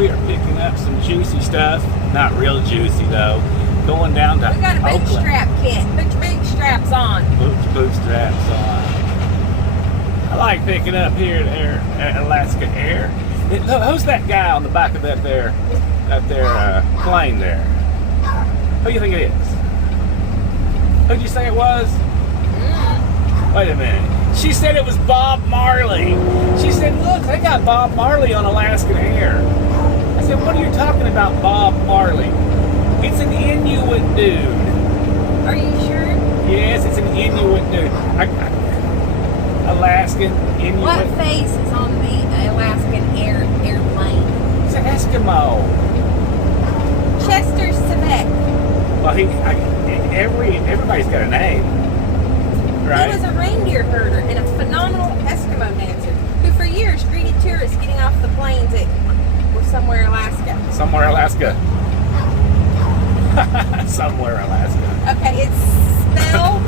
We are picking up some juicy stuff. Not real juicy though. Going down to We got a Oakland. bootstrap kit. Put your bootstraps on. Bootstraps on. I like picking up here at Alaska Air. Who's that guy on the back of that there plane there? Who do you think it is? Who'd you say it was? Wait a minute. She said it was Bob Marley. She said, look, they got Bob Marley on Alaskan Air. I said, what are you talking about, Bob Marley? It's an Inuit dude. Are you sure? Yes, it's an Inuit dude. Alaskan Inuit. What face is on the Alaskan airplane? It's an Eskimo. Chester Sevek. Well, everybody's got a name, right? He was a reindeer herder and a phenomenal Eskimo dancer who for years greeted tourists getting off the planes at somewhere Alaska. Somewhere Alaska. Somewhere Alaska. Okay, it's spelled,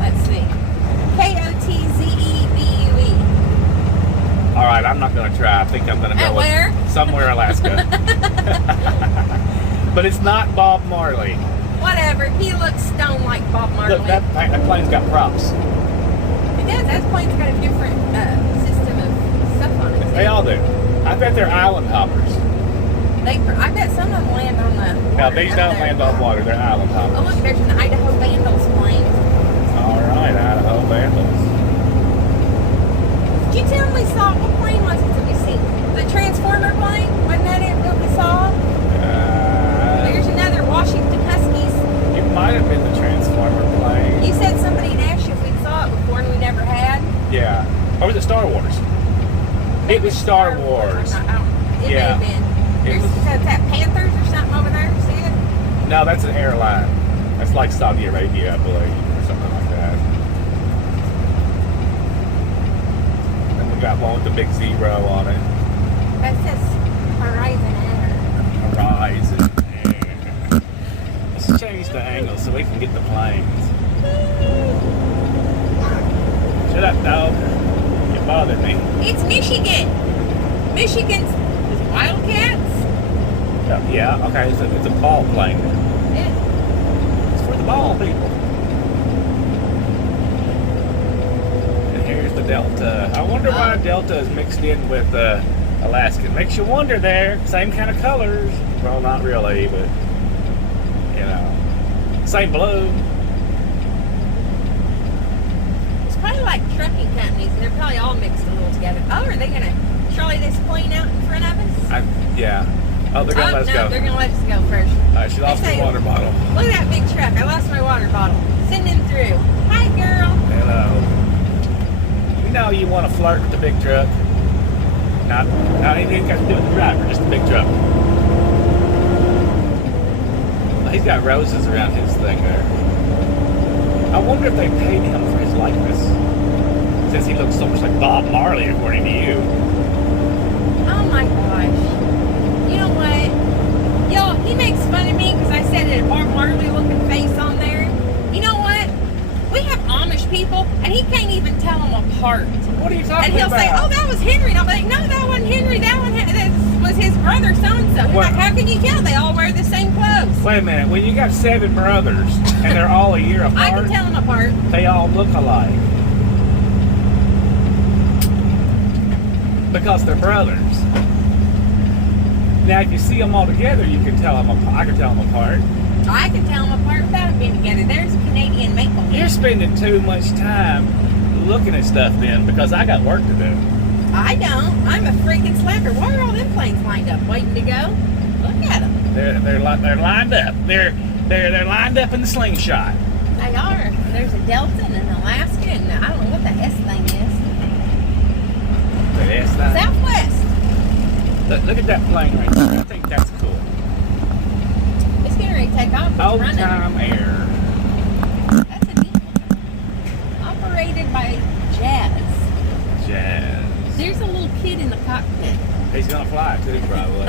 let's see, Kotzebue. All right, I'm not going to try. I think I'm going to go where? with somewhere Alaska. But it's not Bob Marley. Whatever, he looks stoned like Bob Marley. Look, that plane's got props. It does, that plane's got a different system of stuff on it. They all do. I bet they're island hoppers. I bet some of them land on the water. Now, these don't land on water. They're island hoppers. Oh, look, there's an Idaho Vandals plane. All right, Idaho Vandals. Did you tell me we saw, what plane was it that we seen? The Transformer plane? Wasn't that it that we saw? There's another Washington Huskies. It might have been the Transformer plane. You said somebody had asked you if we saw it before and we never had? Yeah. Or was it Star Wars? It was Star Wars. It may have been. There's that Panthers or something over there. See it? No, that's an airline. That's like Saudi Arabia, I believe, or something like that. Then we got one with the big zero on it. That says Horizon Air. Horizon Air. Let's change the angle so we can get the planes. Shut up, dog. You bothered me. It's Michigan. Michigan's Wildcats. Yeah, okay, it's a ball plane. Yeah. It's for the ball people. And here's the Delta. I wonder why Delta is mixed in with Alaskan. Makes you wonder there. Same kind of colors. Well, not really, but, you know, same blue. It's probably like trucking companies, and they're probably all mixed a little together. Oh, are they going to trolley this plane out in front of us? Yeah. Oh, they're going to let us go. They're going to let us go first. All right, she lost her water bottle. Look at that big truck. I lost my water bottle. Send him through. Hi, girl. Hello. You know you want to flirt with the big truck. Not anything got to do with the driver, just the big truck. He's got roses around his thing there. I wonder if they paid him for his likeness. Since he looks so much like Bob Marley, according to you. Oh my gosh. You know what? Yo, he makes fun of me because I said it, a Bob Marley looking face on there. You know what? We have Amish people, and he can't even tell them apart. What are you talking about? And he'll say, oh, that was Henry. And I'll be like, no, that wasn't Henry. That was his brother, so-and-so. He's like, how can you tell? They all wear the same clothes. Wait a minute. When you got 7 brothers, and they're all a year apart, I can tell them apart. They all look alike. Because they're brothers. Now, if you see them all together, you can tell them apart. I can tell them apart. I can tell them apart without them being together. There's a Canadian maple. You're spending too much time looking at stuff then, because I got work to do. I don't. I'm a freaking slacker. Why are all them planes lined up, waiting to go? Look at them. They're lined up. They're lined up in the slingshot. They are. There's a Delta and an Alaska, and I don't know what the S thing is. The S thing. Southwest. Look at that plane right there. I think that's cool. It's getting ready to take off. It's Old running. time air. That's a neat one. Operated by Jazz. Jazz. There's a little kid in the cockpit. He's gonna fly too, probably.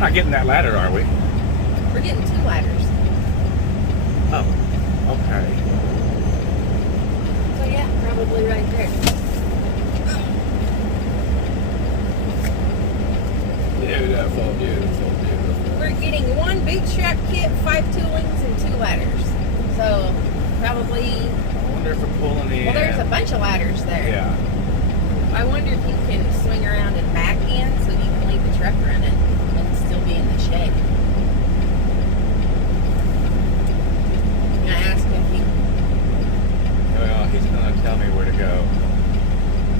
not getting that ladder, are we? We're getting 2 ladders. Oh, okay. So yeah, probably right there. Beautiful, beautiful, beautiful. We're getting 1 bootstrap kit, 5 toolings, and 2 ladders. So probably. I wonder if we're pulling in. Well, there's a bunch of ladders there. Yeah. I wonder if you can swing around and back in so you can leave the truck running and still be in the shed. And I asked him if he. Well, he's going to tell me where to go.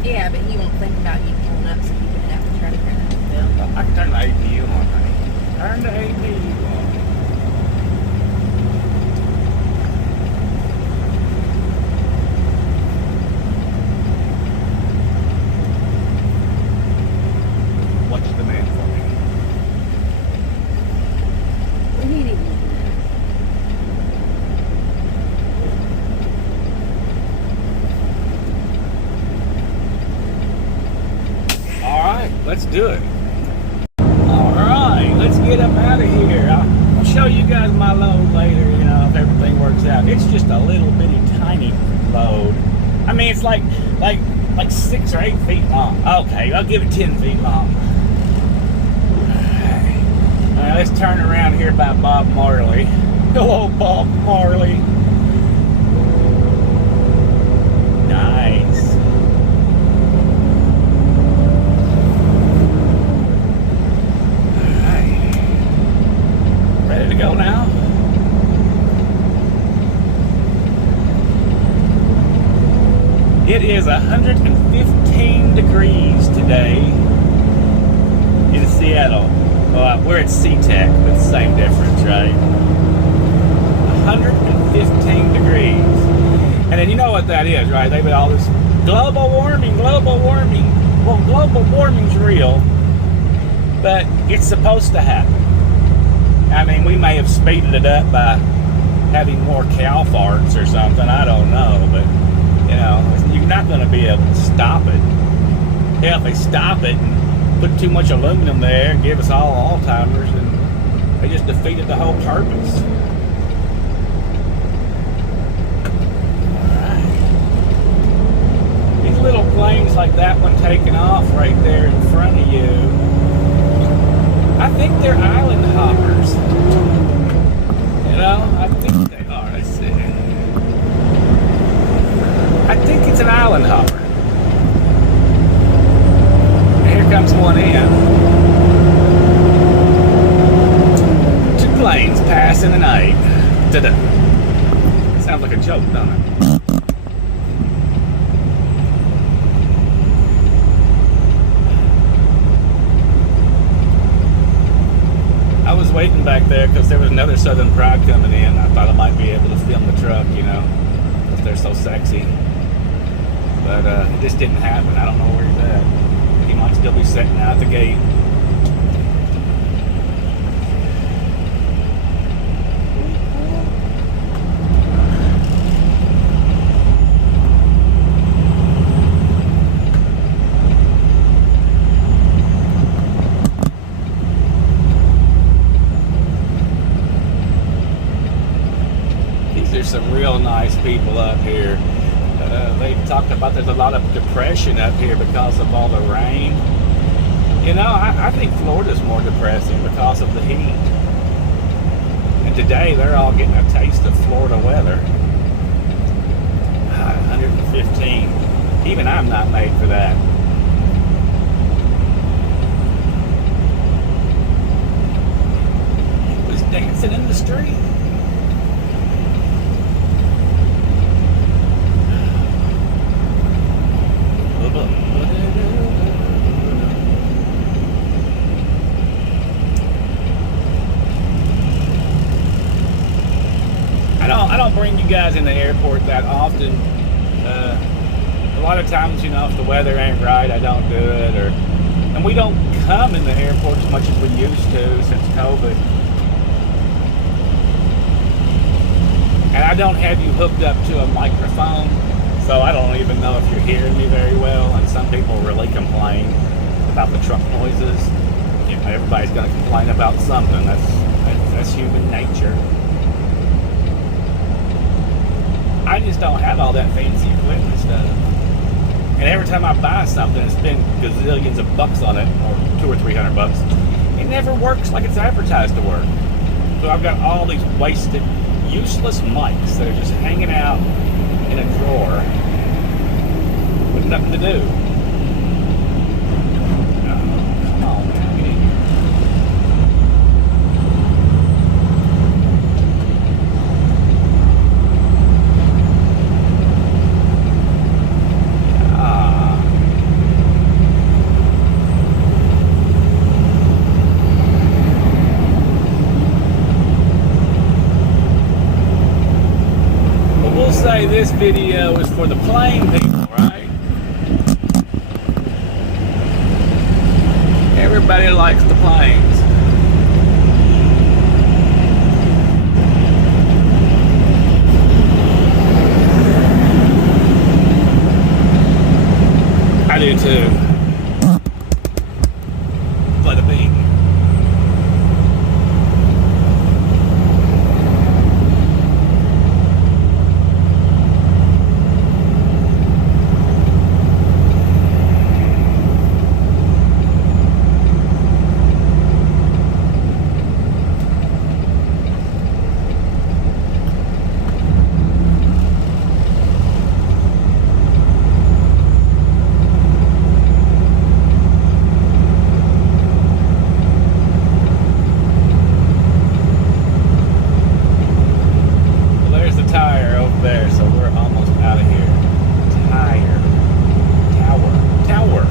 Yeah, but he won't think about you pulling up so you can have the truck running still. I can turn the APU on, honey. Turn the APU on. What's the man for me? We need him. All right, let's do it. All right, let's get up out of here. I'll show you guys my load later, you know, if everything works out. It's just a little bitty tiny load. I mean, it's like 6 or 8 feet long. Okay, I'll give it 10 feet long. All right, let's turn around here by Bob Marley. Hello, Bob Marley. Nice. Ready to go now? It is 115 degrees today in Seattle. Well, we're at Sea-Tac, but it's the same difference, right? 115 degrees. And then you know what that is, right? They've got all this global warming, global warming. Well, global warming's real, but it's supposed to happen. I mean, we may have speeded it up by having more cow farts or something. I don't know, but you know, you're not going to be able to stop it. Hell, if they stop it and put too much aluminum there and give us all Alzheimer's, then they just defeated the whole purpose. All right. These little planes like that one taking off right there in front of you, I think they're island hoppers. You know, I think they are. Let's see. I think it's an island hopper. Here comes one in. 2 planes pass in the night. Ta-da. Sounds like a joke, doesn't it? I was waiting back there because there was another Southern Pride coming in. I thought I might be able to film the truck, you know, because they're so sexy. But it just didn't happen. I don't know where he's at. He might still be sitting out the gate. There's some real nice people up here. They talked about there's a lot of depression up here because of all the rain. You know, I think Florida's more depressing because of the heat. And today they're all getting a taste of Florida weather. 115. Even I'm not made for that. He was dancing in the street. I don't bring you guys in the airport that often. A lot of times, you know, if the weather ain't right, I don't do it, and we don't come in the airport as much as we used to since COVID. And I don't have you hooked up to a microphone, so I don't even know if you're hearing me very well. And some people really complain about the truck noises. everybody's going to complain about something. That's human nature. I just don't have all that fancy equipment stuff. And every time I buy something and spend gazillions of bucks on it, or $200 or $300, it never works like it's advertised to work. So I've got all these wasted, useless mics that are just hanging out in a drawer with nothing to do. Oh, come on, man. Say this video is for the plane people, right? Everybody likes the planes. I do too. Let it be. There, so we're almost out of here. Tower.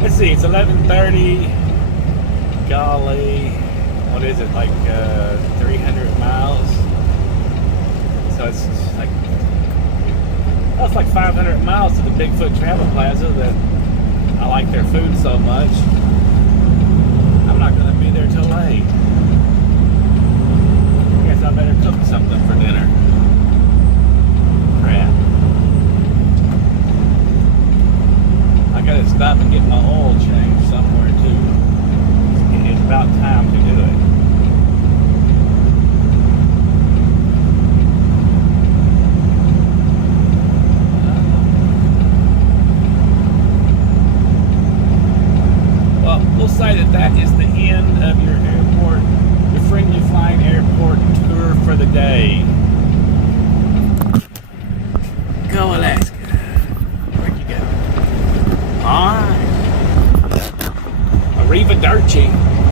Let's see, it's 11:30. Golly. What is it, like 300 miles? So it's like, well, it's like 500 miles to the Bigfoot Travel Plaza that I like their food so much. I'm not going to be there till late. I guess I better cook something for dinner. Crap. I got to stop and get my oil changed somewhere too. It's about time to do it. Well, we'll say that is the end of your airport, your friendly flying airport tour for the day.